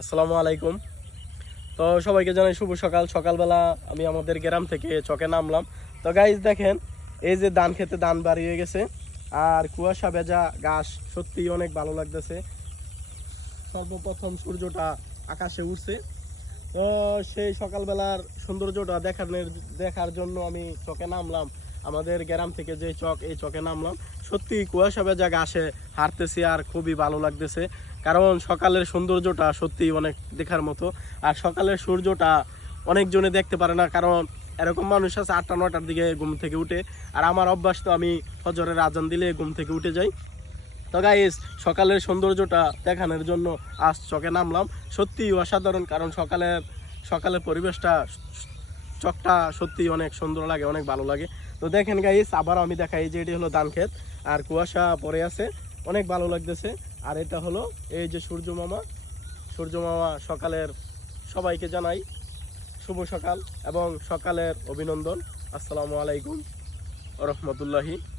আসসালামু আলাইকুম। তো সবাইকে জানাই শুভ সকাল। সকালবেলা আমি আমাদের গ্রাম থেকে চকে নামলাম। তো গাইজ দেখেন, এই যে ধান খেতে ধান বাড়িয়ে গেছে আর কুয়াশা ভেজা ঘাস, সত্যি অনেক ভালো লাগতেছে। সর্বপ্রথম সূর্যটা আকাশে উঠছে। তো সেই সকালবেলার সৌন্দর্যটা দেখার জন্য আমি চকে নামলাম। আমাদের গ্রাম থেকে যে চক, এই চকে নামলাম। সত্যি কুয়াশা ভেজা ঘাসে হাঁটতেছি আর খুবই ভালো লাগতেছে, কারণ সকালের সৌন্দর্যটা সত্যি অনেক দেখার মতো। আর সকালের সূর্যটা অনেকজনে দেখতে পারে না, কারণ এরকম মানুষ আছে 8টা-9টার দিকে ঘুম থেকে উঠে। আর আমার অভ্যাস, তো আমি ফজরের আজান দিলে ঘুম থেকে উঠে যাই। তো গাইস, সকালের সৌন্দর্যটা দেখানোর জন্য আজ চকে নামলাম। সত্যি অসাধারণ, কারণ সকালের পরিবেশটা, চকটা সত্যি অনেক সুন্দর লাগে, অনেক ভালো লাগে। তো দেখেন গাইস, আবার আমি দেখাই যে এটি হলো ধান ক্ষেত আর কুয়াশা পড়ে আছে, অনেক ভালো লাগতেছে। আর এটা হলো এই যে সূর্য মামা সকালের, সবাইকে জানাই শুভ সকাল এবং সকালের অভিনন্দন। আসসালামু আলাইকুম ওয়া রাহমাতুল্লাহি।